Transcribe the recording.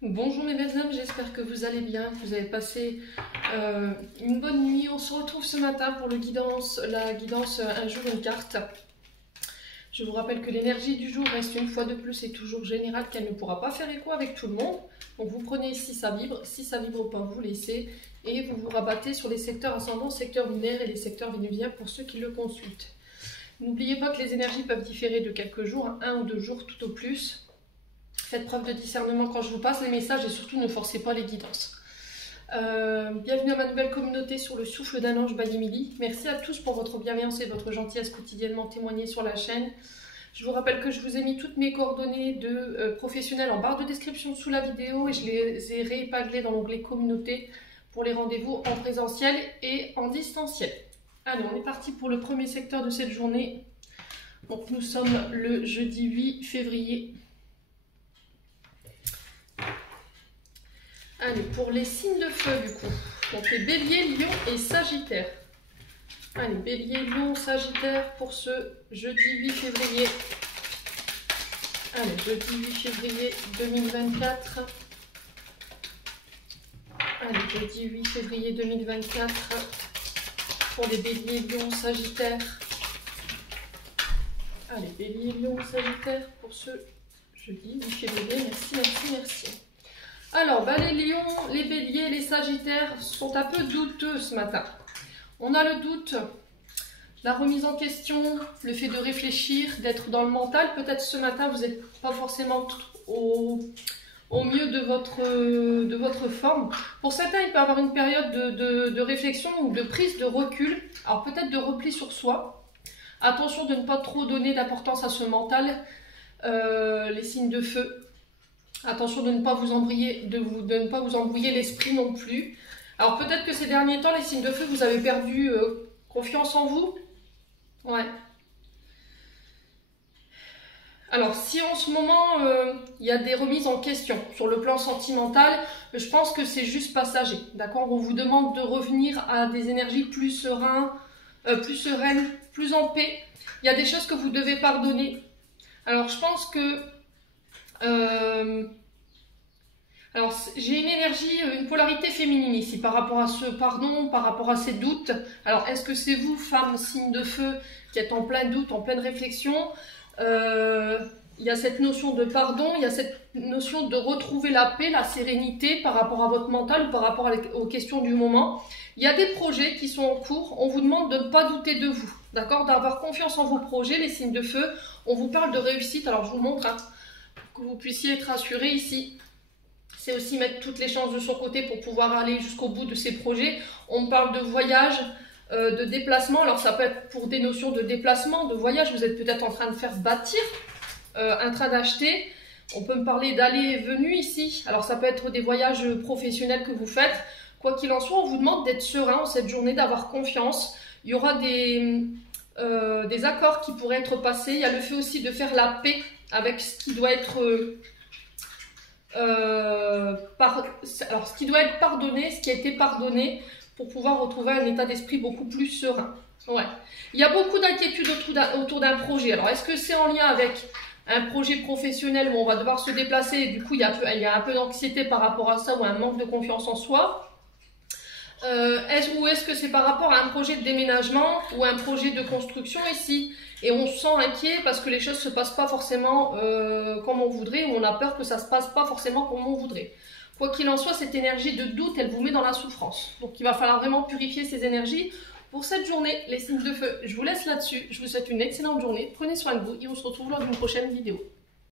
Bonjour mes belles âmes, j'espère que vous allez bien, que vous avez passé une bonne nuit. On se retrouve ce matin pour la guidance un jour une carte. Je vous rappelle que l'énergie du jour reste une fois de plus et toujours générale, qu'elle ne pourra pas faire écho avec tout le monde. Donc vous prenez si ça vibre pas, vous laissez et vous vous rabattez sur les secteurs ascendants, secteurs lunaires et les secteurs vénusiens pour ceux qui le consultent. N'oubliez pas que les énergies peuvent différer de quelques jours, 1 ou 2 jours tout au plus. Faites preuve de discernement quand je vous passe les messages et surtout ne forcez pas les guidances. Bienvenue à ma nouvelle communauté sur le souffle d'un ange by Emily. Merci à tous pour votre bienveillance et votre gentillesse quotidiennement témoignée sur la chaîne. Je vous rappelle que je vous ai mis toutes mes coordonnées de professionnels en barre de description sous la vidéo et je les ai réépinglées dans l'onglet communauté pour les rendez-vous en présentiel et en distanciel. Allez, on est parti pour le premier secteur de cette journée. Donc nous sommes le jeudi 8 février. Allez, pour les signes de feu du coup, donc les béliers, lions et sagittaires. Allez, bélier, lion, sagittaire pour ce jeudi 8 février. Allez, jeudi 8 février 2024. Allez, jeudi 8 février 2024 pour les béliers, lions, sagittaires. Allez, bélier, lion, sagittaire pour ce jeudi 8 février. Merci, merci, merci. Alors, les lions, les béliers, les sagittaires sont un peu douteux ce matin. On a le doute, la remise en question, le fait de réfléchir, d'être dans le mental. Peut-être ce matin, vous n'êtes pas forcément au mieux de votre forme. Pour certains, il peut y avoir une période de réflexion ou de prise de recul. Alors, peut-être de repli sur soi. Attention de ne pas trop donner d'importance à ce mental. Les signes de feu. Attention de ne pas vous embrouiller, l'esprit non plus. Alors peut-être que ces derniers temps, les signes de feu, vous avez perdu confiance en vous. Ouais. Alors si en ce moment, il y a des remises en question sur le plan sentimental, je pense que c'est juste passager. D'accord? On vous demande de revenir à des énergies plus sereines, plus en paix. Il y a des choses que vous devez pardonner. Alors je pense que... alors j'ai une énergie, une polarité féminine ici par rapport à ce pardon, par rapport à ces doutes. Alors est-ce que c'est vous, femme, signe de feu, qui êtes en plein doute, en pleine réflexion? Il y a cette notion de pardon, il y a cette notion de retrouver la paix, la sérénité par rapport à votre mental ou par rapport aux questions du moment. Il y a des projets qui sont en cours, on vous demande de ne pas douter de vous, d'accord? D'avoir confiance en vos projets, les signes de feu. On vous parle de réussite, alors je vous montre, pour que vous puissiez être rassurés ici. C'est aussi mettre toutes les chances de son côté pour pouvoir aller jusqu'au bout de ces projets. On me parle de voyage, de déplacement. Alors ça peut être pour des notions de déplacement, de voyage. Vous êtes peut-être en train de faire bâtir, en train d'acheter. On peut me parler d'aller et venue ici. Alors ça peut être des voyages professionnels que vous faites. Quoi qu'il en soit, on vous demande d'être serein en cette journée, d'avoir confiance. Il y aura des accords qui pourraient être passés. Il y a le fait aussi de faire la paix avec ce qui doit être... alors ce qui doit être pardonné, ce qui a été pardonné, pour pouvoir retrouver un état d'esprit beaucoup plus serein. Ouais. Il y a beaucoup d'inquiétudes autour d'un projet. Alors est-ce que c'est en lien avec un projet professionnel où on va devoir se déplacer et du coup il y a un peu d'anxiété par rapport à ça ou un manque de confiance en soi? Ou est-ce que c'est par rapport à un projet de déménagement ou un projet de construction ici? Et on se sent inquiet parce que les choses ne se passent pas forcément comme on voudrait, ou on a peur que ça ne se passe pas forcément comme on voudrait. Quoi qu'il en soit, cette énergie de doute, elle vous met dans la souffrance. Donc il va falloir vraiment purifier ces énergies pour cette journée, les signes de feu. Je vous laisse là-dessus, je vous souhaite une excellente journée, prenez soin de vous et on se retrouve lors d'une prochaine vidéo.